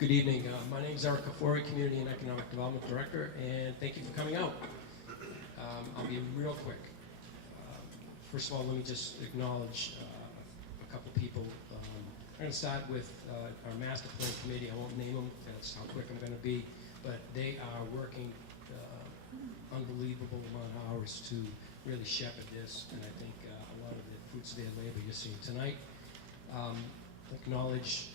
Good evening. My name is Eric Kafori, Community and Economic Development Director, and thank you for coming out. I'll be real quick. First of all, let me just acknowledge a couple people. I'm going to start with our Master Plan Committee. I won't name them, that's how quick I'm going to be, but they are working unbelievable amount of hours to really shepherd this, and I think a lot of the fruits of their labor you're seeing tonight. Acknowledge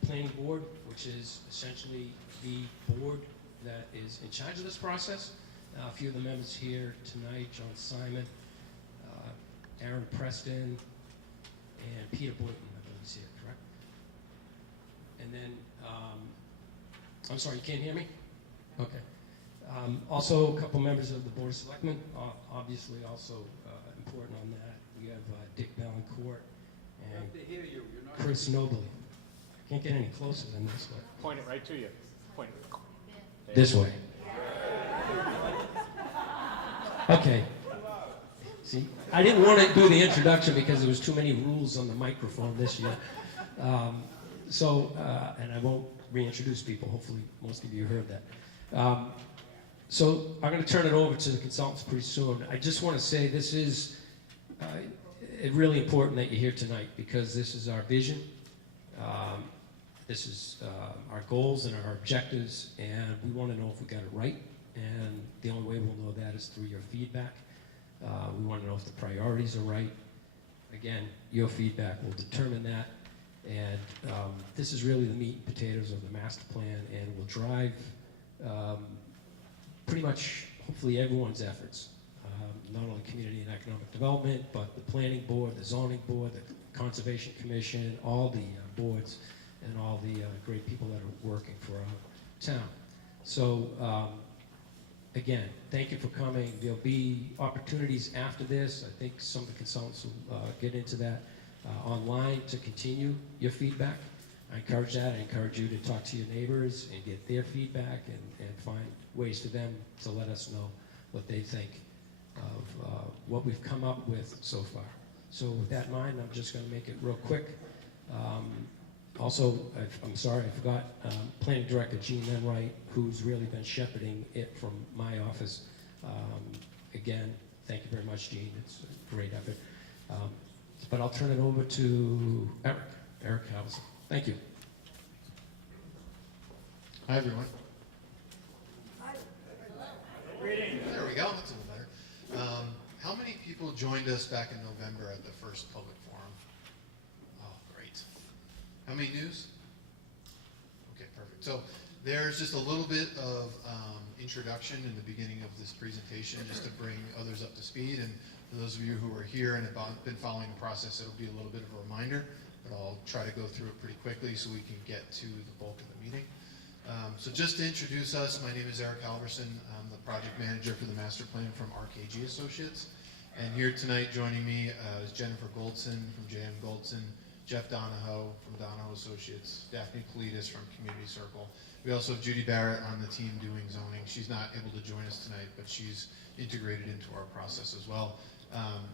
the Planning Board, which is essentially the board that is in charge of this process. A few of the members here tonight: John Simon, Aaron Preston, and Peter Boynton, I believe is here, correct? And then, I'm sorry, you can't hear me? Okay. Also, a couple members of the Board of Selectmen, obviously also important on that. We have Dick Valancourt and Chris Nobley. I can't get any closer than this way. Point it right to you. Point it. This way. Okay. See, I didn't want to do the introduction because there was too many rules on the microphone this year. And I won't reintroduce people. Hopefully most of you heard that. So I'm going to turn it over to the consultants pretty soon. I just want to say this is really important that you're here tonight because this is our vision. This is our goals and our objectives, and we want to know if we got it right. And the only way we'll know that is through your feedback. We want to know if the priorities are right. Again, your feedback will determine that. And this is really the meat and potatoes of the master plan, and will drive pretty much, hopefully, everyone's efforts. Not only community and economic development, but the planning board, the zoning board, the conservation commission, all the boards, and all the great people that are working for our town. So, again, thank you for coming. There'll be opportunities after this. I think some of the consultants will get into that online to continue your feedback. I encourage that. I encourage you to talk to your neighbors and get their feedback and find ways for them to let us know what they think of what we've come up with so far. So with that in mind, I'm just going to make it real quick. Also, I'm sorry, I forgot Planning Director Gene Enright, who's really been shepherding it from my office. Again, thank you very much, Gene. It's a great effort. But I'll turn it over to Eric Halverson. Thank you. Hi, everyone. Greetings. There we go. That's a little better. How many people joined us back in November at the first public forum? Oh, great. How many news? Okay, perfect. So there's just a little bit of introduction in the beginning of this presentation, just to bring others up to speed. And for those of you who are here and have been following the process, it'll be a little bit of a reminder, but I'll try to go through it pretty quickly so we can get to the bulk of the meeting. So just to introduce us, my name is Eric Halverson. I'm the project manager for the master plan from RKG Associates. And here tonight joining me is Jennifer Goldson from JM Goldson, Jeff Donahoe from Donahoe Associates, Daphne Politis from Community Circle. We also have Judy Barrett on the team doing zoning. She's not able to join us tonight, but she's integrated into our process as well.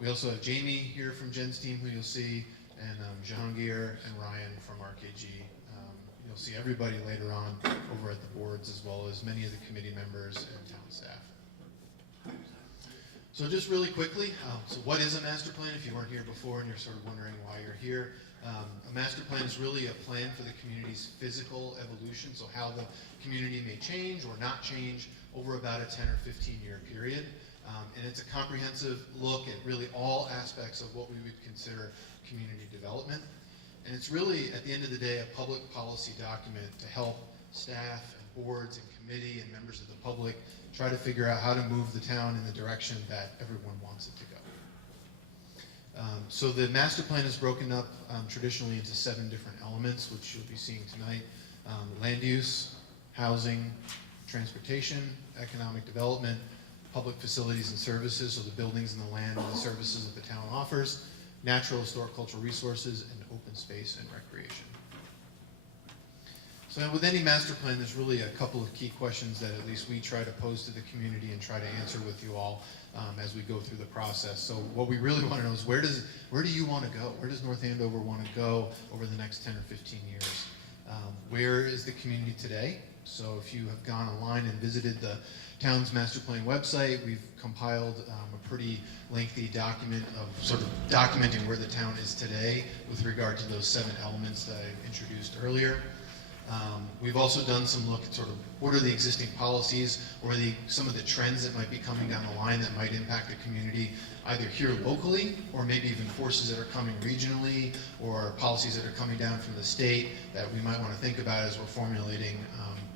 We also have Jamie here from Jen's team, who you'll see, and Jahangir and Ryan from RKG. You'll see everybody later on over at the boards, as well as many of the committee members and town staff. So just really quickly, so what is a master plan? If you weren't here before and you're sort of wondering why you're here, a master plan is really a plan for the community's physical evolution, so how the community may change or not change over about a 10 or 15 year period. And it's a comprehensive look at really all aspects of what we would consider community development. And it's really, at the end of the day, a public policy document to help staff and boards and committee and members of the public try to figure out how to move the town in the direction that everyone wants it to go. So the master plan is broken up traditionally into 7 different elements, which you'll be seeing tonight. Land use, housing, transportation, economic development, public facilities and services, so the buildings and the land and the services that the town offers, natural, historic, cultural resources, and open space and recreation. So with any master plan, there's really a couple of key questions that at least we try to pose to the community and try to answer with you all as we go through the process. So what we really want to know is where do you want to go? Where does North Andover want to go over the next 10 or 15 years? Where is the community today? So if you have gone online and visited the town's master plan website, we've compiled a pretty lengthy document of sort of documenting where the town is today with regard to those 7 elements that I introduced earlier. We've also done some look at sort of what are the existing policies or some of the trends that might be coming down the line that might impact the community either here locally or maybe even forces that are coming regionally or policies that are coming down from the state that we might want to think about as we're formulating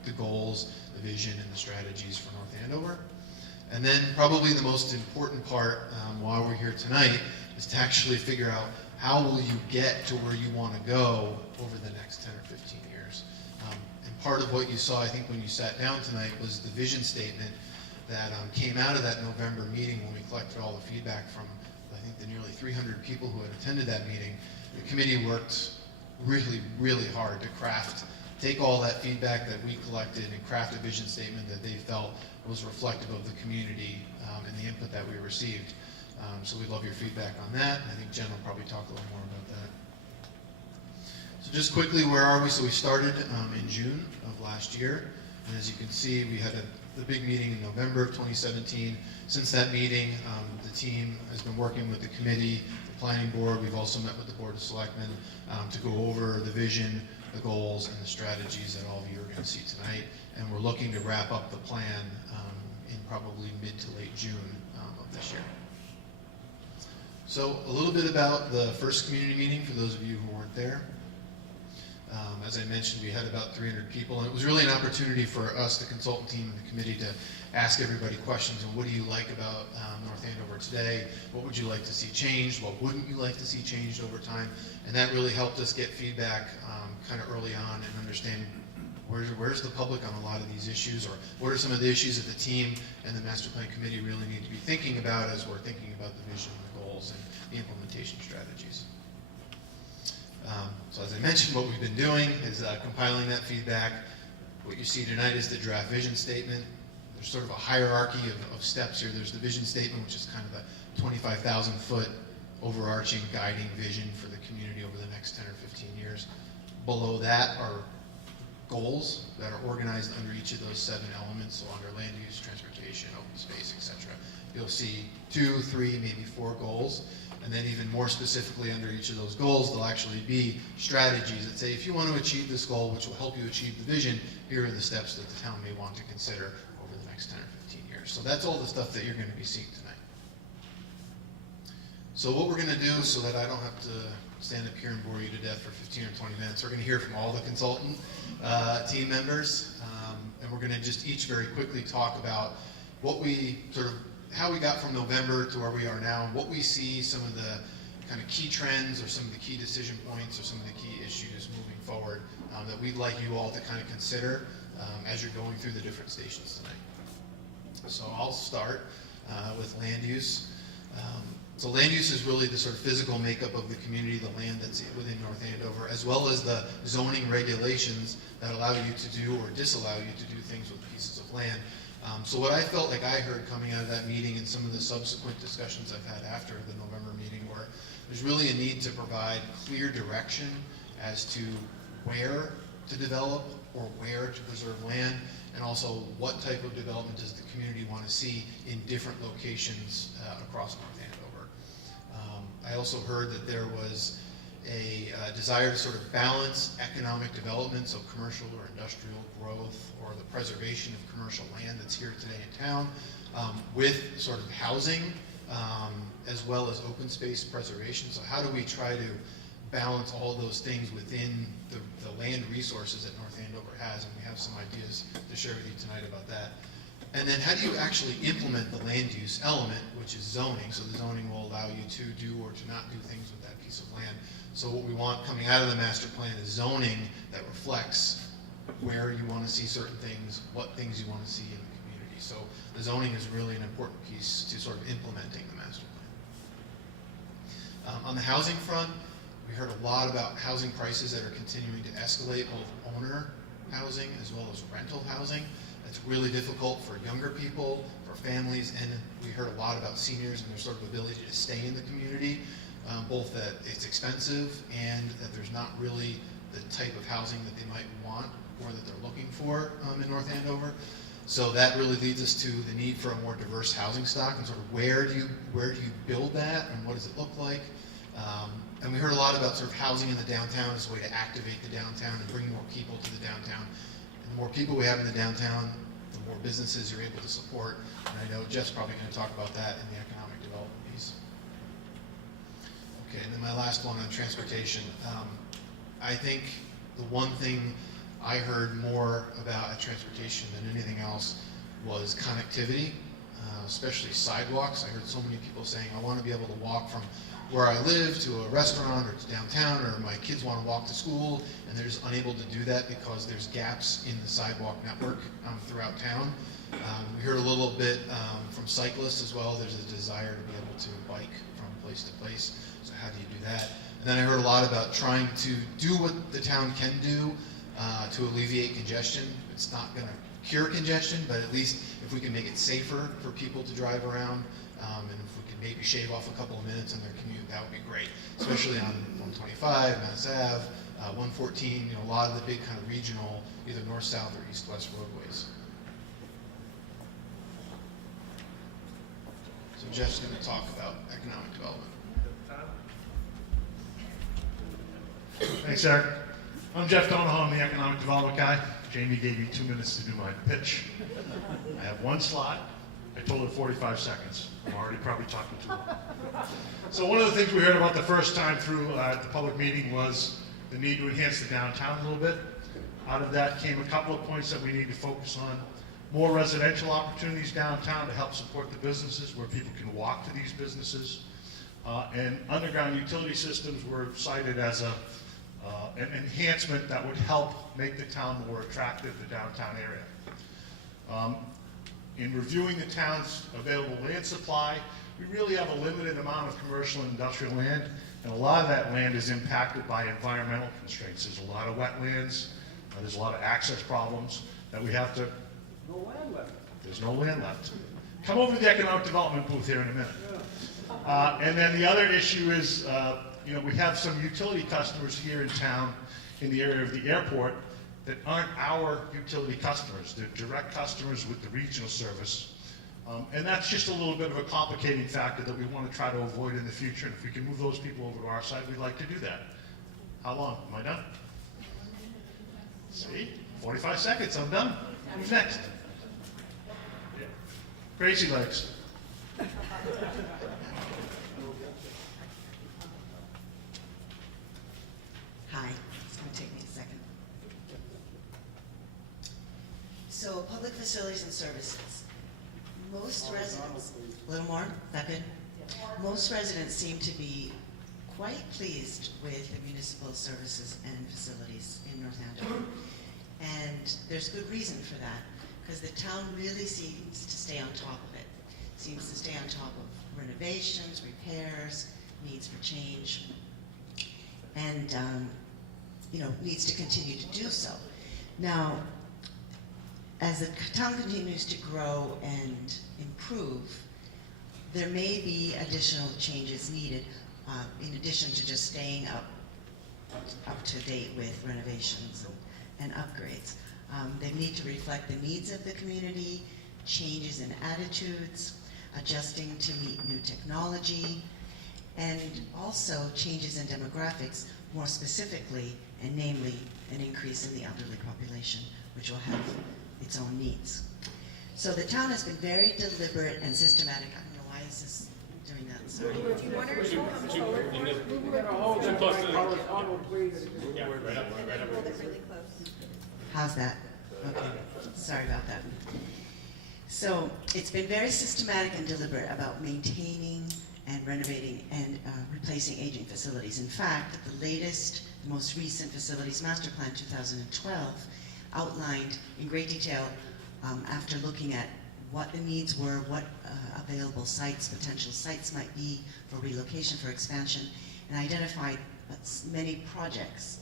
the goals, the vision, and the strategies for North Andover. And then probably the most important part while we're here tonight is to actually figure out how will you get to where you want to go over the next 10 or 15 years. And part of what you saw, I think, when you sat down tonight was the vision statement that came out of that November meeting when we collected all the feedback from, I think, the nearly 300 people who had attended that meeting. The committee worked really, really hard to take all that feedback that we collected and craft a vision statement that they felt was reflective of the community and the input that we received. So we'd love your feedback on that. I think Jen will probably talk a little more about that. So just quickly, where are we? So we started in June of last year. And as you can see, we had the big meeting in November of 2017. Since that meeting, the team has been working with the committee, the planning board. We've also met with the Board of Selectmen to go over the vision, the goals, and the strategies that all of you are going to see tonight. And we're looking to wrap up the plan in probably mid to late June of this year. So a little bit about the first community meeting for those of you who weren't there. As I mentioned, we had about 300 people, and it was really an opportunity for us, the consultant team and the committee, to ask everybody questions on what do you like about North Andover today, what would you like to see changed, what wouldn't you like to see changed over time, and that really helped us get feedback kind of early on and understand where's the public on a lot of these issues, or what are some of the issues that the team and the master plan committee really need to be thinking about as we're thinking about the vision, the goals, and the implementation strategies. So as I mentioned, what we've been doing is compiling that feedback. What you see tonight is the draft vision statement. There's sort of a hierarchy of steps here. There's the vision statement, which is kind of a 25,000-foot overarching guiding vision for the community over the next 10 or 15 years. Below that are goals that are organized under each of those 7 elements, so under land use, transportation, open space, etc. You'll see 2, 3, maybe 4 goals. And then even more specifically under each of those goals, there'll actually be strategies that say, if you want to achieve this goal, which will help you achieve the vision, here are the steps that the town may want to consider over the next 10 or 15 years. So that's all the stuff that you're going to be seeing tonight. So what we're going to do, so that I don't have to stand up here and bore you to death for 15 or 20 minutes, we're going to hear from all the consultant team members, and we're going to just each very quickly talk about what we how we got from November to where we are now, and what we see some of the kind of key trends or some of the key decision points or some of the key issues moving forward that we'd like you all to kind of consider as you're going through the different stations tonight. So I'll start with land use. So land use is really the sort of physical makeup of the community, the land that's within North Andover, as well as the zoning regulations that allow you to do or disallow you to do things with pieces of land. So what I felt like I heard coming out of that meeting and some of the subsequent discussions I've had after the November meeting were there's really a need to provide clear direction as to where to develop or where to preserve land, and also what type of development does the community want to see in different locations across North Andover. I also heard that there was a desire to sort of balance economic development, so commercial or industrial growth or the preservation of commercial land that's here today in town, with sort of housing as well as open space preservation. So how do we try to balance all those things within the land resources that North Andover has? And we have some ideas to share with you tonight about that. And then how do you actually implement the land use element, which is zoning? So the zoning will allow you to do or to not do things with that piece of land. So what we want coming out of the master plan is zoning that reflects where you want to see certain things, what things you want to see in the community. So the zoning is really an important piece to sort of implementing the master plan. On the housing front, we heard a lot about housing prices that are continuing to escalate, both owner housing as well as rental housing. It's really difficult for younger people, for families, and we heard a lot about seniors and their sort of ability to stay in the community, both that it's expensive and that there's not really the type of housing that they might want or that they're looking for in North Andover. So that really leads us to the need for a more diverse housing stock and sort of where do you build that and what does it look like? And we heard a lot about sort of housing in the downtown as a way to activate the downtown and bring more people to the downtown. And the more people we have in the downtown, the more businesses you're able to support. And I know Jeff's probably going to talk about that in the economic development piece. Okay, and then my last one on transportation. I think the one thing I heard more about at transportation than anything else was connectivity, especially sidewalks. I heard so many people saying, I want to be able to walk from where I live to a restaurant or to downtown, or my kids want to walk to school, and they're just unable to do that because there's gaps in the sidewalk network throughout town. We heard a little bit from cyclists as well. There's a desire to be able to bike from place to place. So how do you do that? And then I heard a lot about trying to do what the town can do to alleviate congestion. It's not going to cure congestion, but at least if we can make it safer for people to drive around, and if we can maybe shave off a couple of minutes on their commute, that would be great. Especially on 125, Mass Ave, 114, a lot of the big kind of regional, either north-south or east-west roadways. So Jeff's going to talk about economic development. Thanks, Eric. I'm Jeff Donahoe. I'm the economic development guy. Jamie gave me 2 minutes to do my pitch. I have one slot. I told her 45 seconds. I'm already probably talking too long. So one of the things we heard about the first time through the public meeting was the need to enhance the downtown a little bit. Out of that came a couple of points that we need to focus on. More residential opportunities downtown to help support the businesses where people can walk to these businesses. And underground utility systems were cited as an enhancement that would help make the town more attractive, the downtown area. In reviewing the town's available land supply, we really have a limited amount of commercial and industrial land, and a lot of that land is impacted by environmental constraints. There's a lot of wetlands, there's a lot of access problems that we have to... No land left. There's no land left. Come over to the economic development booth here in a minute. And then the other issue is, we have some utility customers here in town in the area of the airport that aren't our utility customers. They're direct customers with the regional service. And that's just a little bit of a complicating factor that we want to try to avoid in the future. And if we can move those people over to our side, we'd like to do that. How long? Am I done? See? 45 seconds, I'm done. Who's next? Yeah. Crazy Legs. Hi, it's going to take me a second. So, public facilities and services. Most residents, a little more, is that good? Most residents seem to be quite pleased with the municipal services and facilities in North Andover. And there's good reason for that, because the town really seems to stay on top of it. Seems to stay on top of renovations, repairs, needs for change, and needs to continue to do so. Now, as the town continues to grow and improve, there may be additional changes needed in addition to just staying up to date with renovations and upgrades. They need to reflect the needs of the community, changes in attitudes, adjusting to meet new technology, and also changes in demographics, more specifically, and namely, an increase in the elderly population, which will have its own needs. So the town has been very deliberate and systematic. I don't know why is this doing that, sorry. How's that? Okay, sorry about that. So it's been very systematic and deliberate about maintaining and renovating and replacing aging facilities. In fact, the latest, the most recent Facilities Master Plan 2012 outlined in great detail after looking at what the needs were, what available sites, potential sites might be for relocation, for expansion, and identified many projects.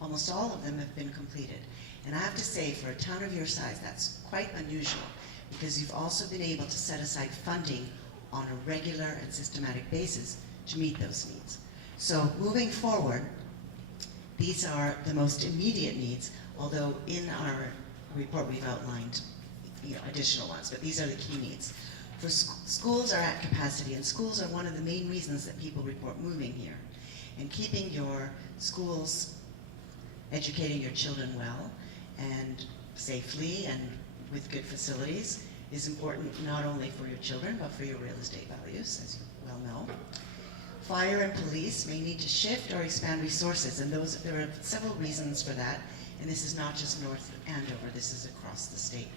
Almost all of them have been completed. And I have to say, for a town of your size, that's quite unusual, because you've also been able to set aside funding on a regular and systematic basis to meet those needs. So moving forward, these are the most immediate needs, although in our report we've outlined additional ones, but these are the key needs. For schools are at capacity, and schools are one of the main reasons that people report moving here. And keeping your schools, educating your children well and safely and with good facilities is important not only for your children, but for your real estate values, as you well know. Fire and police may need to shift or expand resources, and there are several reasons for that, and this is not just North Andover, this is across the state.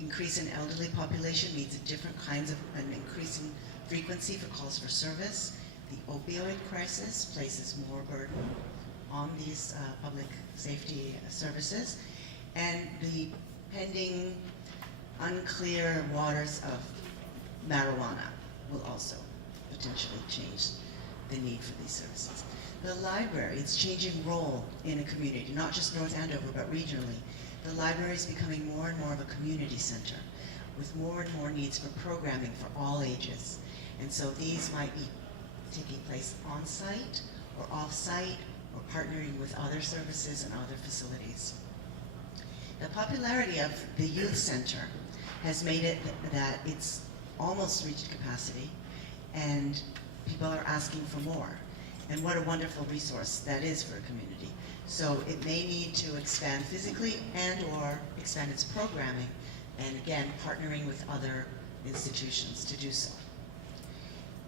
Increase in elderly population means different kinds of an increasing frequency for calls for service. The opioid crisis places more burden on these public safety services, and the pending unclear waters of marijuana will also potentially change the need for these services. The library, its changing role in a community, not just North Andover, but regionally. The library is becoming more and more of a community center with more and more needs for programming for all ages. And so these might be taking place on-site or off-site or partnering with other services and other facilities. The popularity of the youth center has made it that it's almost reached capacity, and people are asking for more. And what a wonderful resource that is for a community. So it may need to expand physically and or expand its programming, and again, partnering with other institutions to do so.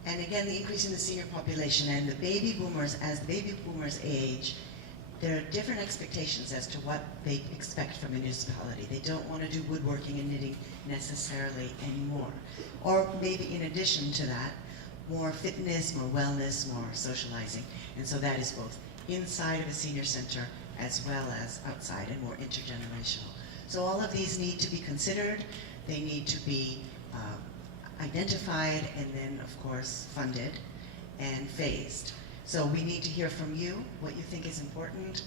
And again, the increase in the senior population and the baby boomers, as the baby boomers age, there are different expectations as to what they expect from a municipality. They don't want to do woodworking and knitting necessarily anymore. Or maybe in addition to that, more fitness, more wellness, more socializing. And so that is both inside of a senior center as well as outside and more intergenerational. So all of these need to be considered. They need to be identified and then, of course, funded and phased. So we need to hear from you what you think is important,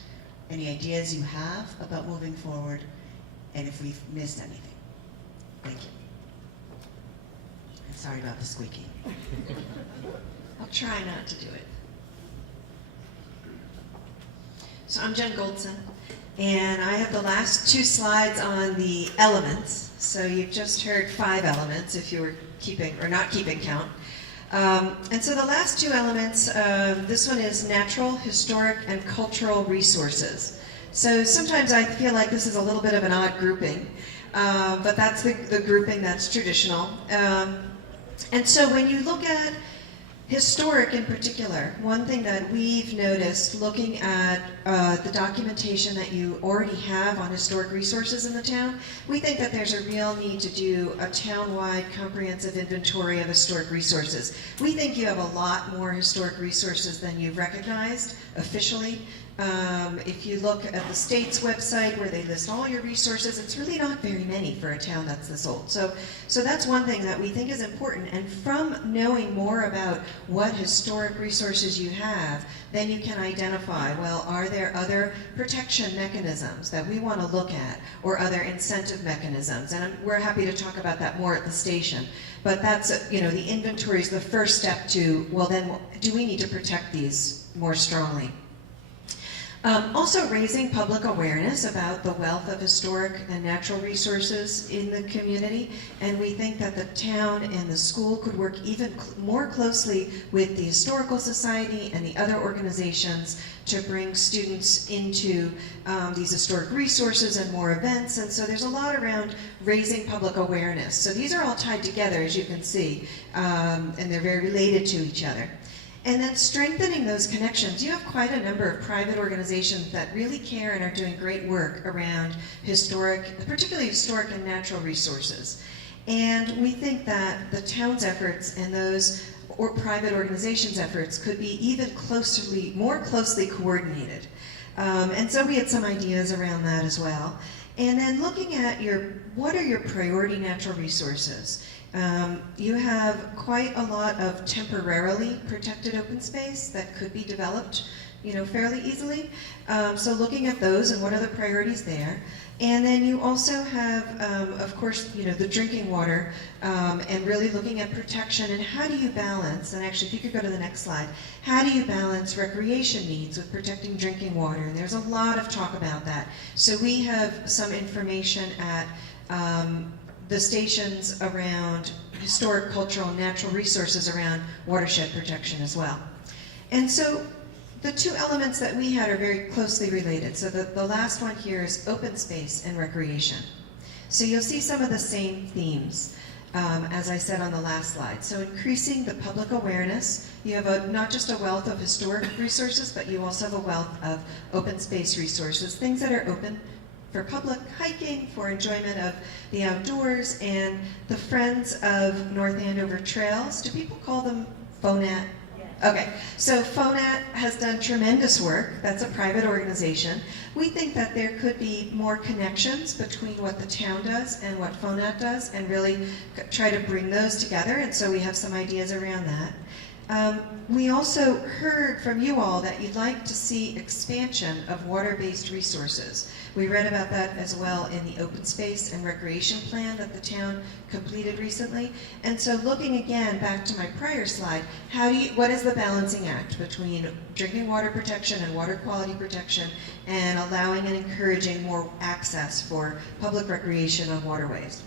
any ideas you have about moving forward, and if we've missed anything. Thank you. And sorry about the squeaking. I'll try not to do it. So I'm Jen Goldson, and I have the last two slides on the elements. So you've just heard 5 elements if you were keeping or not keeping count. And so the last 2 elements, this one is natural, historic, and cultural resources. So sometimes I feel like this is a little bit of an odd grouping, but that's the grouping that's traditional. And so when you look at historic in particular, one thing that we've noticed looking at the documentation that you already have on historic resources in the town, we think that there's a real need to do a town-wide comprehensive inventory of historic resources. We think you have a lot more historic resources than you've recognized officially. If you look at the state's website where they list all your resources, it's really not very many for a town that's this old. So that's one thing that we think is important. And from knowing more about what historic resources you have, then you can identify, well, are there other protection mechanisms that we want to look at, or other incentive mechanisms? And we're happy to talk about that more at the station. But that's, the inventory is the first step to, well, then do we need to protect these more strongly? Also raising public awareness about the wealth of historic and natural resources in the community, and we think that the town and the school could work even more closely with the Historical Society and the other organizations to bring students into these historic resources and more events. And so there's a lot around raising public awareness. So these are all tied together, as you can see, and they're very related to each other. And then strengthening those connections. You have quite a number of private organizations that really care and are doing great work around particularly historic and natural resources. And we think that the town's efforts and those private organizations' efforts could be even more closely coordinated. And so we had some ideas around that as well. And then looking at what are your priority natural resources? You have quite a lot of temporarily protected open space that could be developed fairly easily. So looking at those and what are the priorities there. And then you also have, of course, the drinking water, and really looking at protection and how do you balance, and actually if you could go to the next slide, how do you balance recreation needs with protecting drinking water? And there's a lot of talk about that. So we have some information at the stations around historic, cultural, and natural resources around watershed protection as well. And so the two elements that we had are very closely related. So the last one here is open space and recreation. So you'll see some of the same themes, as I said on the last slide. So increasing the public awareness. You have not just a wealth of historic resources, but you also have a wealth of open space resources, things that are open for public hiking, for enjoyment of the outdoors, and the Friends of North Andover Trails. Do people call them FONAT? Okay, so FONAT has done tremendous work. That's a private organization. We think that there could be more connections between what the town does and what FONAT does, and really try to bring those together, and so we have some ideas around that. We also heard from you all that you'd like to see expansion of water-based resources. We read about that as well in the open space and recreation plan that the town completed recently. And so looking again back to my prior slide, what is the balancing act between drinking water protection and water quality protection, and allowing and encouraging more access for public recreation on waterways?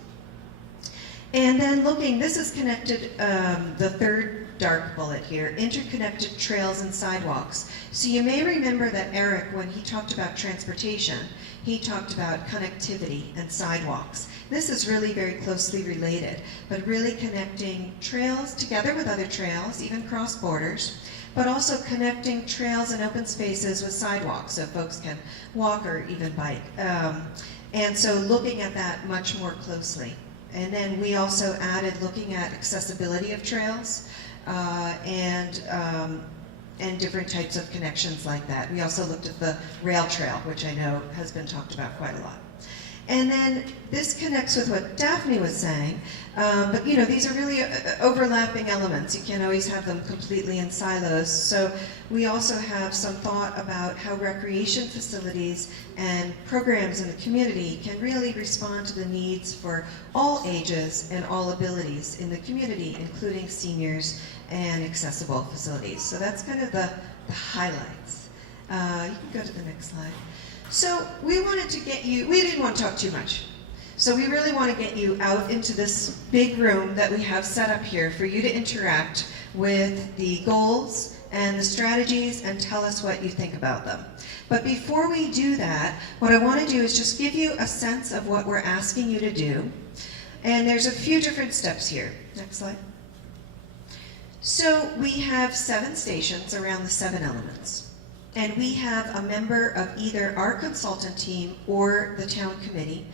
And then looking, this is connected, the third dark bullet here, interconnected trails and sidewalks. So you may remember that Eric, when he talked about transportation, he talked about connectivity and sidewalks. This is really very closely related, but really connecting trails together with other trails, even cross borders, but also connecting trails and open spaces with sidewalks so folks can walk or even bike. And so looking at that much more closely. And then we also added looking at accessibility of trails, and different types of connections like that. We also looked at the rail trail, which I know has been talked about quite a lot. And then this connects with what Daphne was saying, but these are really overlapping elements. You can't always have them completely in silos. So we also have some thought about how recreation facilities and programs in the community can really respond to the needs for all ages and all abilities in the community, including seniors and accessible facilities. So that's kind of the highlights. You can go to the next slide. So we wanted to get you, we didn't want to talk too much. So we really want to get you out into this big room that we have set up here for you to interact with the goals and the strategies and tell us what you think about them. But before we do that, what I want to do is just give you a sense of what we're asking you to do. And there's a few different steps here. Next slide. So we have 7 stations around the 7 elements. And we have a member of either our consultant team or the town committee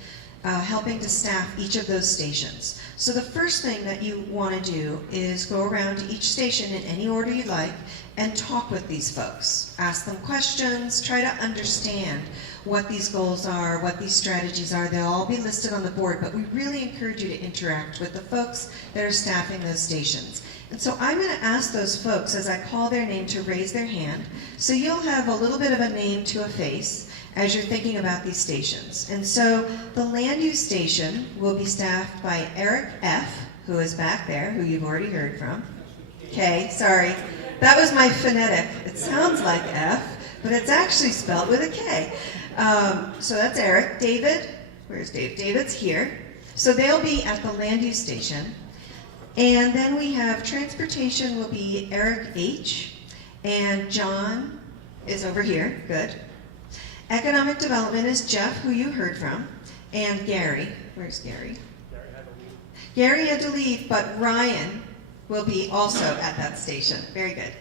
helping to staff each of those stations. So the first thing that you want to do is go around to each station in any order you like and talk with these folks. Ask them questions, try to understand what these goals are, what these strategies are. They'll all be listed on the board, but we really encourage you to interact with the folks that are staffing those stations. And so I'm going to ask those folks, as I call their name, to raise their hand. So you'll have a little bit of a name to a face as you're thinking about these stations. And so the land use station will be staffed by Eric F., who is back there, who you've already heard from. K, sorry. That was my phonetic. It sounds like F, but it's actually spelled with a K. So that's Eric. David, where's Dave? David's here. So they'll be at the land use station. And then we have transportation will be Eric H. And John is over here, good. Economic development is Jeff, who you heard from, and Gary. Where's Gary? Gary had to leave, but Ryan will be also at that station. Very good.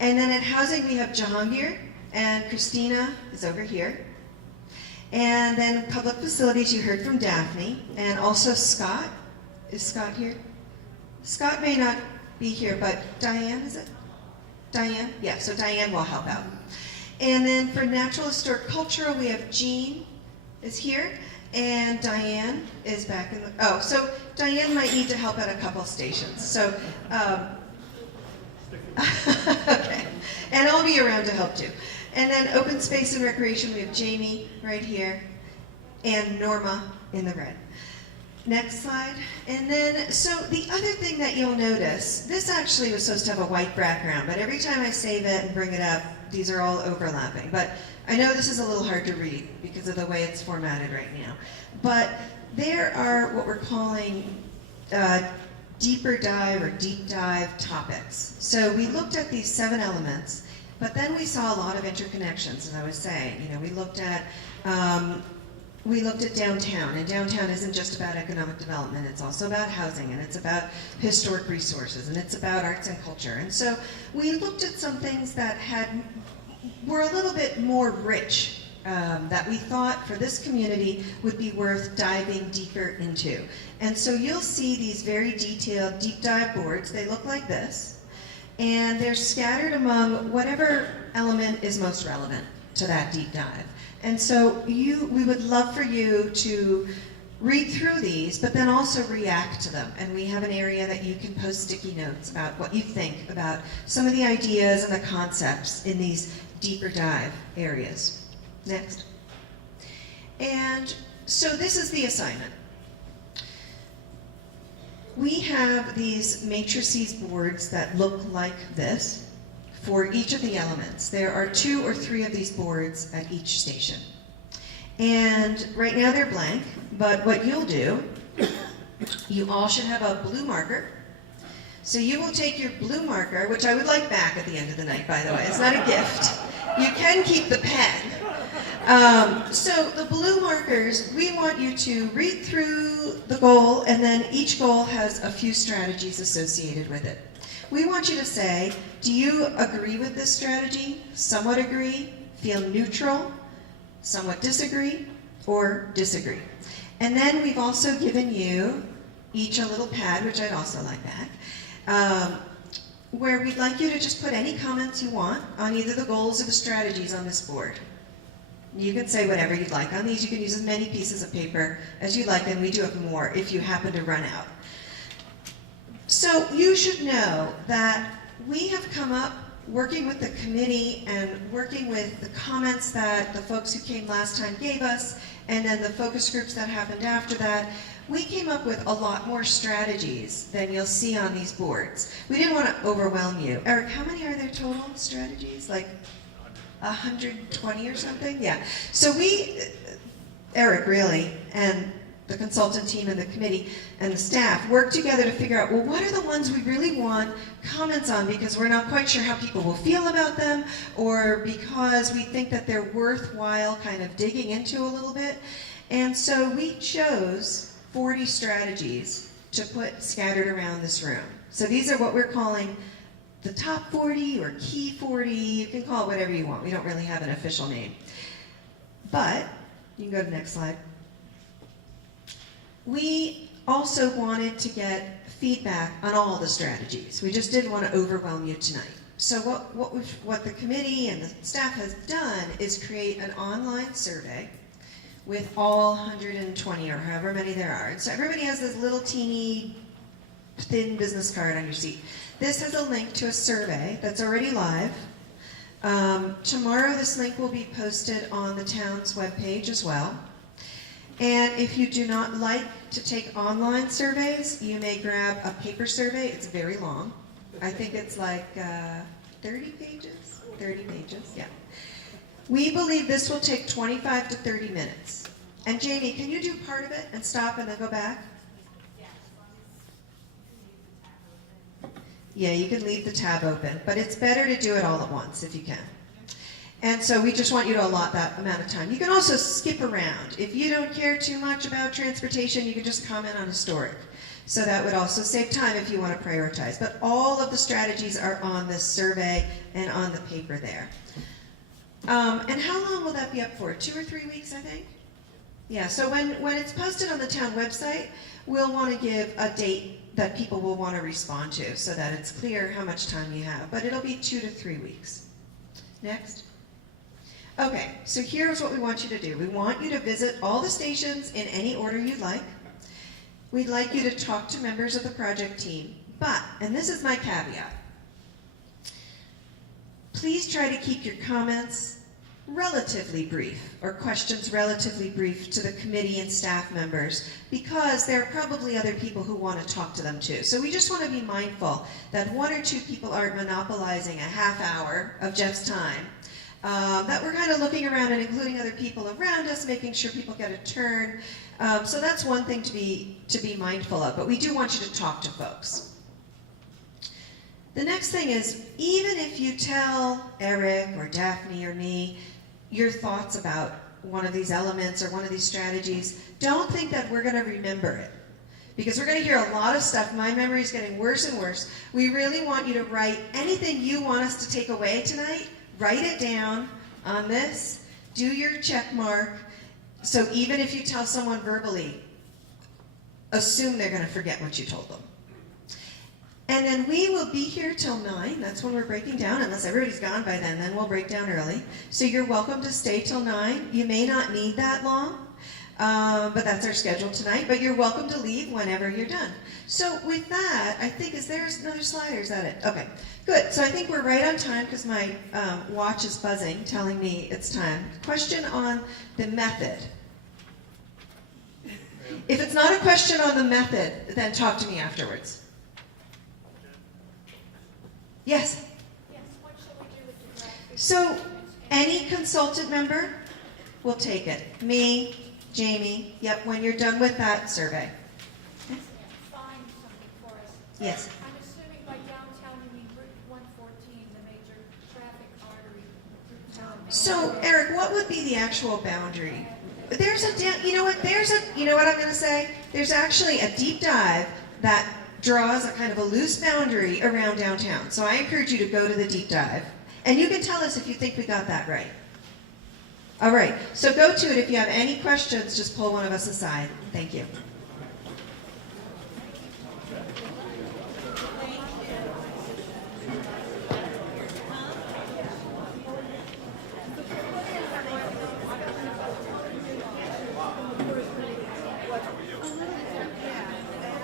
And then at housing we have Jahangir, and Christina is over here. And then public facilities you heard from Daphne, and also Scott. Is Scott here? Scott may not be here, but Diane, is it? Diane? Yeah, so Diane will help out. And then for natural historic cultural, we have Jean is here, and Diane is back in the, so Diane might need to help at a couple stations. So, okay. And I'll be around to help too. And then open space and recreation, we have Jamie right here, and Norma in the red. Next slide. And then, so the other thing that you'll notice, this actually was supposed to have a white background, but every time I save it and bring it up, these are all overlapping. But I know this is a little hard to read because of the way it's formatted right now. But there are what we're calling deeper dive or deep dive topics. So we looked at these 7 elements, but then we saw a lot of interconnections, as I was saying. You know, we looked at downtown, and downtown isn't just about economic development, it's also about housing, and it's about historic resources, and it's about arts and culture. And so we looked at some things that were a little bit more rich, that we thought for this community would be worth diving deeper into. And so you'll see these very detailed deep dive boards. They look like this, and they're scattered among whatever element is most relevant to that deep dive. And so we would love for you to read through these, but then also react to them. And we have an area that you can post sticky notes about what you think about some of the ideas and the concepts in these deeper dive areas. Next. And so this is the assignment. We have these matrices boards that look like this for each of the elements. There are 2 or 3 of these boards at each station. And right now they're blank, but what you'll do, you all should have a blue marker. So you will take your blue marker, which I would like back at the end of the night, by the way. It's not a gift. You can keep the pen. So the blue markers, we want you to read through the goal, and then each goal has a few strategies associated with it. We want you to say, do you agree with this strategy, somewhat agree, feel neutral, somewhat disagree, or disagree? And then we've also given you each a little pad, which I'd also like back, where we'd like you to just put any comments you want on either the goals or the strategies on this board. You can say whatever you'd like on these. You can use as many pieces of paper as you like, and we do have more if you happen to run out. So you should know that we have come up working with the committee and working with the comments that the folks who came last time gave us, and then the focus groups that happened after that. We came up with a lot more strategies than you'll see on these boards. We didn't want to overwhelm you. Eric, how many are there total strategies? Like 120 or something? Yeah. So Eric really, and the consultant team and the committee and the staff work together to figure out, well, what are the ones we really want comments on because we're not quite sure how people will feel about them, or because we think that they're worthwhile kind of digging into a little bit. And so we chose 40 strategies to put scattered around this room. So these are what we're calling the top 40 or key 40. You can call it whatever you want. We don't really have an official name. But, you can go to the next slide. We also wanted to get feedback on all the strategies. We just didn't want to overwhelm you tonight. So what the committee and the staff has done is create an online survey with all 120 or however many there are. And so everybody has this little teeny thin business card on your seat. This has a link to a survey that's already live. Tomorrow this link will be posted on the town's webpage as well. And if you do not like to take online surveys, you may grab a paper survey. It's very long. I think it's like 30 pages? 30 pages, yeah. We believe this will take 25 to 30 minutes. And Jamie, can you do part of it and stop and then go back? Yeah, you can leave the tab open, but it's better to do it all at once if you can. And so we just want you to allot that amount of time. You can also skip around. If you don't care too much about transportation, you can just comment on historic. So that would also save time if you want to prioritize. But all of the strategies are on this survey and on the paper there. And how long will that be up for? 2 or 3 weeks, I think? Yeah, so when it's posted on the town website, we'll want to give a date that people will want to respond to so that it's clear how much time you have. But it'll be 2 to 3 weeks. Next. Okay, so here's what we want you to do. We want you to visit all the stations in any order you'd like. We'd like you to talk to members of the project team. But, and this is my caveat, please try to keep your comments relatively brief, or questions relatively brief to the committee and staff members, because there are probably other people who want to talk to them too. So we just want to be mindful that 1 or 2 people aren't monopolizing a half hour of Jeff's time, that we're kind of looking around and including other people around us, making sure people get a turn. So that's one thing to be mindful of, but we do want you to talk to folks. The next thing is, even if you tell Eric or Daphne or me your thoughts about one of these elements or one of these strategies, don't think that we're going to remember it. Because we're going to hear a lot of stuff. My memory is getting worse and worse. We really want you to write anything you want us to take away tonight. Write it down on this. Do your check mark. So even if you tell someone verbally, assume they're going to forget what you told them. And then we will be here till 9. That's when we're breaking down, unless everybody's gone by then we'll break down early. So you're welcome to stay till 9. You may not need that long, but that's our schedule tonight. But you're welcome to leave whenever you're done. So with that, I think, is there another slide or is that it? Okay, good. So I think we're right on time because my watch is buzzing, telling me it's time. Question on the method. If it's not a question on the method, then talk to me afterwards. Yes? Yes, what shall we do with the draft? So, any consultant member will take it. Me, Jamie, yep, when you're done with that survey. Find something for us. Yes. I'm assuming by downtown you mean Route 114, the major traffic artery through town. So, Eric, what would be the actual boundary? You know what I'm going to say? There's actually a deep dive that draws a kind of a loose boundary around downtown. So I encourage you to go to the deep dive. And you can tell us if you think we got that right. All right, so go to it. If you have any questions, just pull one of us aside. Thank you.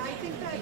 I think that